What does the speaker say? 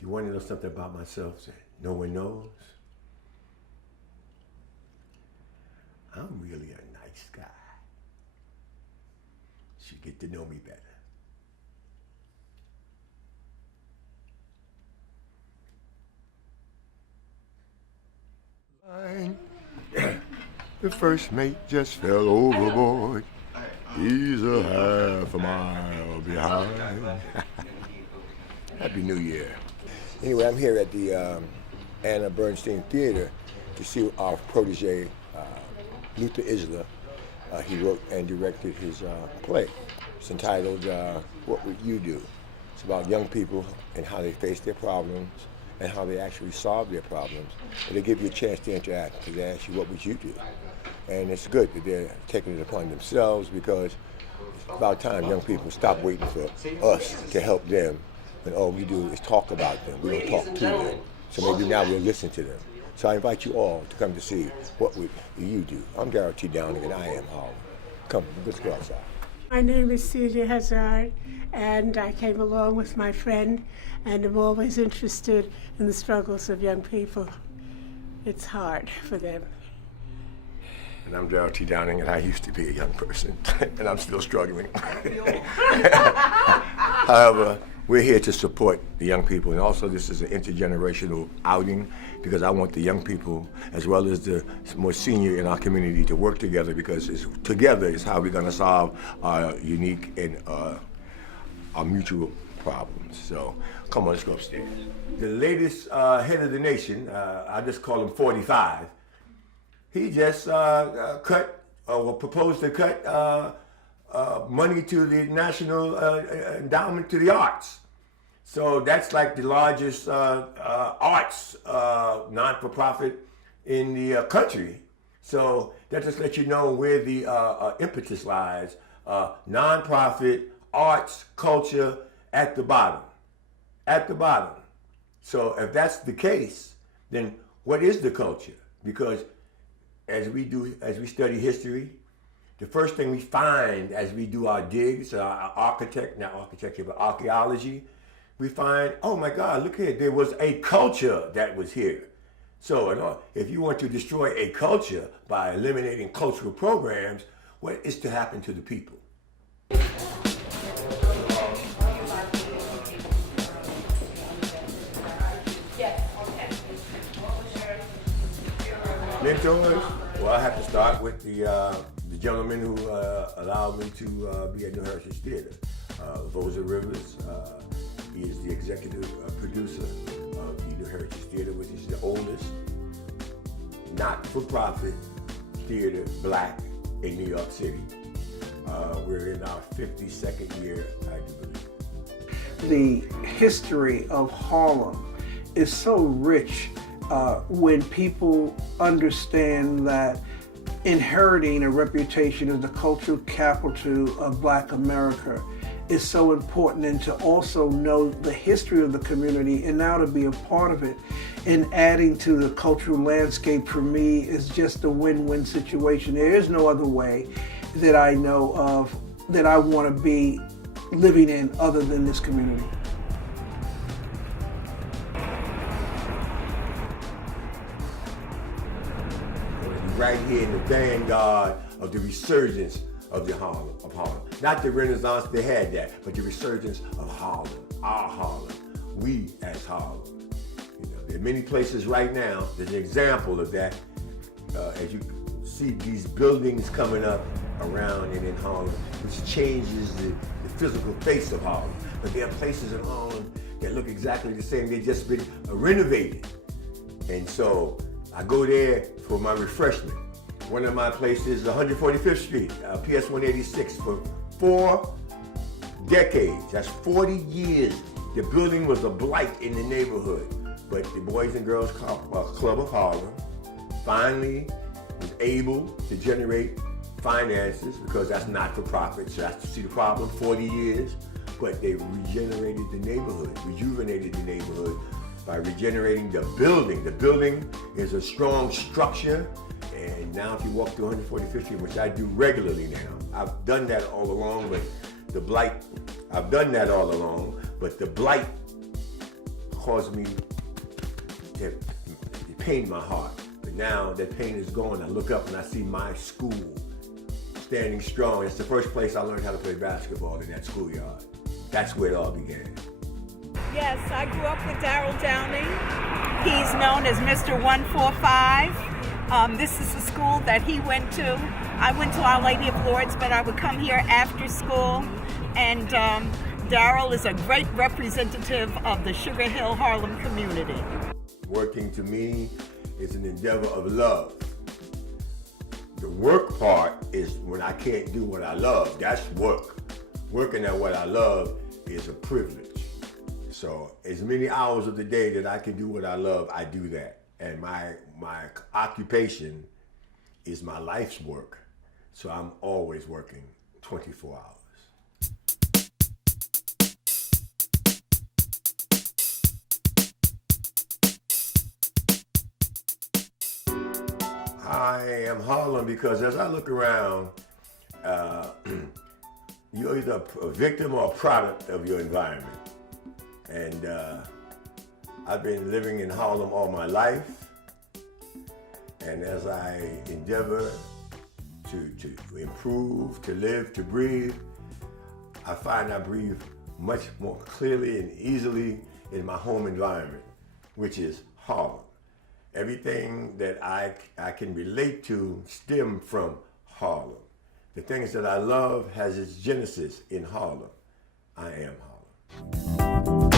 If you want to know something about myself that no one knows, I'm really a nice guy. You should get to know me better. The first mate just fell overboard. He's a half a mile behind. Happy New Year. Anyway, I'm here at the Anna Bernstein Theater to see our protege, Luther Isler. He wrote and directed his play. It's entitled, What Would You Do? It's about young people and how they face their problems and how they actually solve their problems. And they give you a chance to interact, because they ask you, what would you do? And it's good that they're taking it upon themselves, because it's about time young people stop waiting for us to help them, and all we do is talk about them. We don't talk to them. So maybe now we'll listen to them. So I invite you all to come to see What Would You Do? I'm Gerald T. Downing, and I am HARLEM. Come, let's go outside. My name is Celia Hazard, and I came along with my friend, and I'm always interested in the struggles of young people. It's hard for them. And I'm Gerald T. Downing, and I used to be a young person, and I'm still struggling. However, we're here to support the young people, and also this is an intergenerational outing, because I want the young people, as well as the more senior in our community, to work together, because together is how we're going to solve our unique and our mutual problems. So come on, let's go upstairs. The latest head of the nation, I just call him 45, he just proposed to cut money to the National Endowment to the Arts. So that's like the largest arts non-for-profit in the country. So that just lets you know where the impetus lies. Non-profit, arts, culture, at the bottom. At the bottom. So if that's the case, then what is the culture? Because as we study history, the first thing we find as we do our digs, our archaeology, we find, oh my God, look here, there was a culture that was here. So if you want to destroy a culture by eliminating cultural programs, what is to happen to the people? Mentors? Well, I have to start with the gentleman who allowed me to be at New Heritage Theater, Vosa Rivers. He is the executive producer of the New Heritage Theater, which is the oldest not-for-profit theater, black, in New York City. We're in our 52nd year, I do believe. The history of HARLEM is so rich when people understand that inheriting a reputation as the cultural capital of Black America is so important, and to also know the history of the community and now to be a part of it and adding to the cultural landscape, for me, is just a win-win situation. There is no other way that I know of that I want to be living in other than this community. Right here in the vanguard of the resurgence of Harlem. Not the Renaissance, they had that, but the resurgence of Harlem, our Harlem, we as Harlem. There are many places right now, there's an example of that, as you see these buildings coming up around and in Harlem, which changes the physical face of Harlem. But there are places in Harlem that look exactly the same, they've just been renovated. And so I go there for my refreshment. One of my places is 145th Street, PS 186, for 4 decades. That's 40 years. The building was a blight in the neighborhood. But the Boys and Girls Club of Harlem finally was able to generate finances, because that's not for profit. So that's, see the problem, 40 years. But they regenerated the neighborhood, rejuvenated the neighborhood by regenerating the building. The building is a strong structure, and now if you walk through 145th Street, which I do regularly now, I've done that all along, but the blight, I've done that all along, but the blight caused me to pain in my heart. But now that pain is gone, I look up and I see my school standing strong. It's the first place I learned how to play basketball, in that schoolyard. That's where it all began. Yes, I grew up with Gerald Downey. He's known as Mr. 145. This is the school that he went to. I went to Our Lady of Lourdes, but I would come here after school. And Darryl is a great representative of the Sugar Hill Harlem community. Working to me is an endeavor of love. The work part is when I can't do what I love. That's work. Working at what I love is a privilege. So as many hours of the day that I can do what I love, I do that. And my occupation is my life's work. So I'm always working 24 hours. I am Harlem because as I look around, you're either a victim or a product of your environment. And I've been living in Harlem all my life. And as I endeavor to improve, to live, to breathe, I find I breathe much more clearly and easily in my home environment, which is Harlem. Everything that I can relate to stem from Harlem. The things that I love has its genesis in Harlem. I am Harlem.